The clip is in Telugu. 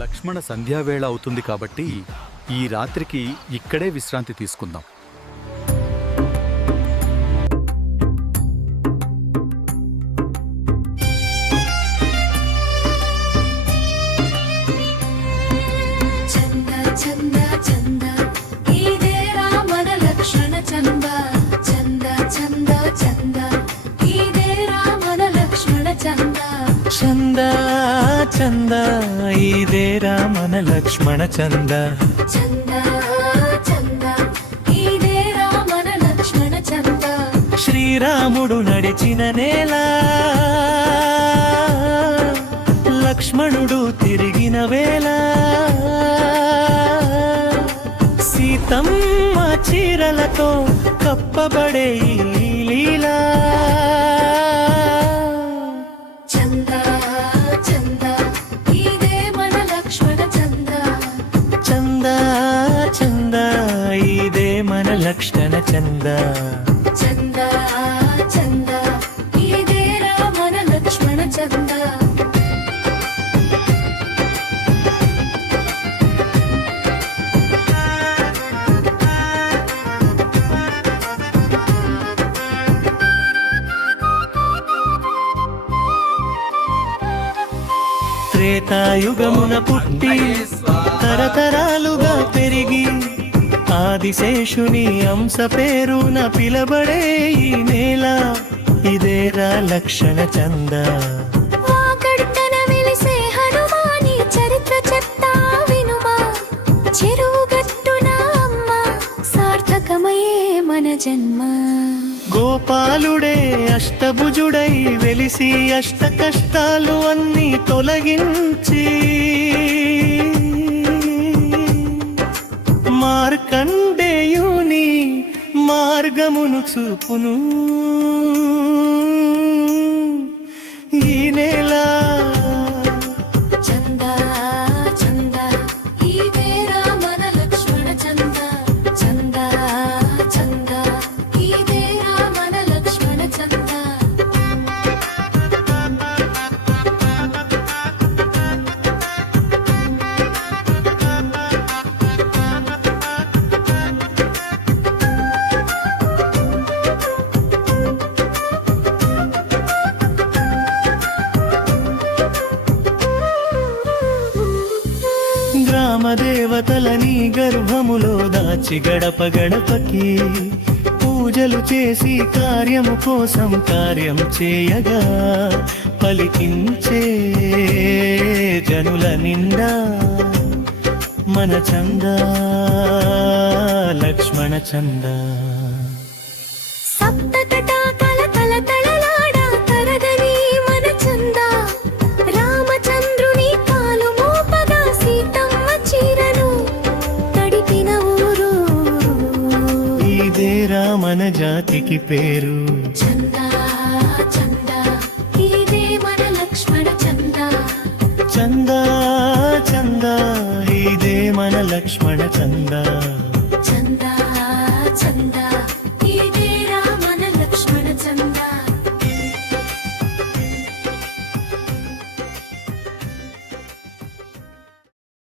లక్ష్మణ సంధ్యావేళ అవుతుంది కాబట్టి ఈ రాత్రికి ఇక్కడే విశ్రాంతి తీసుకుందాం. చంద చంద ఇదేరా మన లక్ష్మణ చంద. శ్రీరాముడు నడిచిన నేల, లక్ష్మణుడు తిరిగిన వేళ, సీతమ్మ చీరలతో కప్పబడే ఈ లీలా. ఇదే మన లక్ష్మణ చంద. చంద చంద ఇదేరా మన లక్ష్మణ చంద. త్రేతాయుగమున పుట్టి తరతరాలుగా పెరిగి ఆదిశేషుని అంశ పేరున పిలబడే ఈ నేల ఇదేరా లక్ష్మణ చంద. వాకడుతన వెలిసే హనుమాని చరిత్ర చెప్తా వినుమా, చెరువు గట్టున అమ్మ సార్థకమయే మన జన్మ. గోపాలుడే అష్టభుజుడై వెలిసి అష్ట కష్టాలు అన్నీ తొలగించి మార్కండేయుని మార్గమును చూపును ఈ నేల. చంద చంద ఇదేరా మన లక్ష్మణ చంద. చంద చంద ఇదేరా మన లక్ష్మణ చంద. గ్రామదేవతలని గర్భములో దాచి గడప గడపకి పూజలు చేసి కార్యము కోసం కార్యం చేయగా పలికించే జనుల నిండా మన చంద లక్ష్మణ చంద. మన జాతికి పేరు చంద చంద ఇదే మన లక్ష్మణ చంద. చంద చంద ఇదే మన లక్ష్మణ చంద.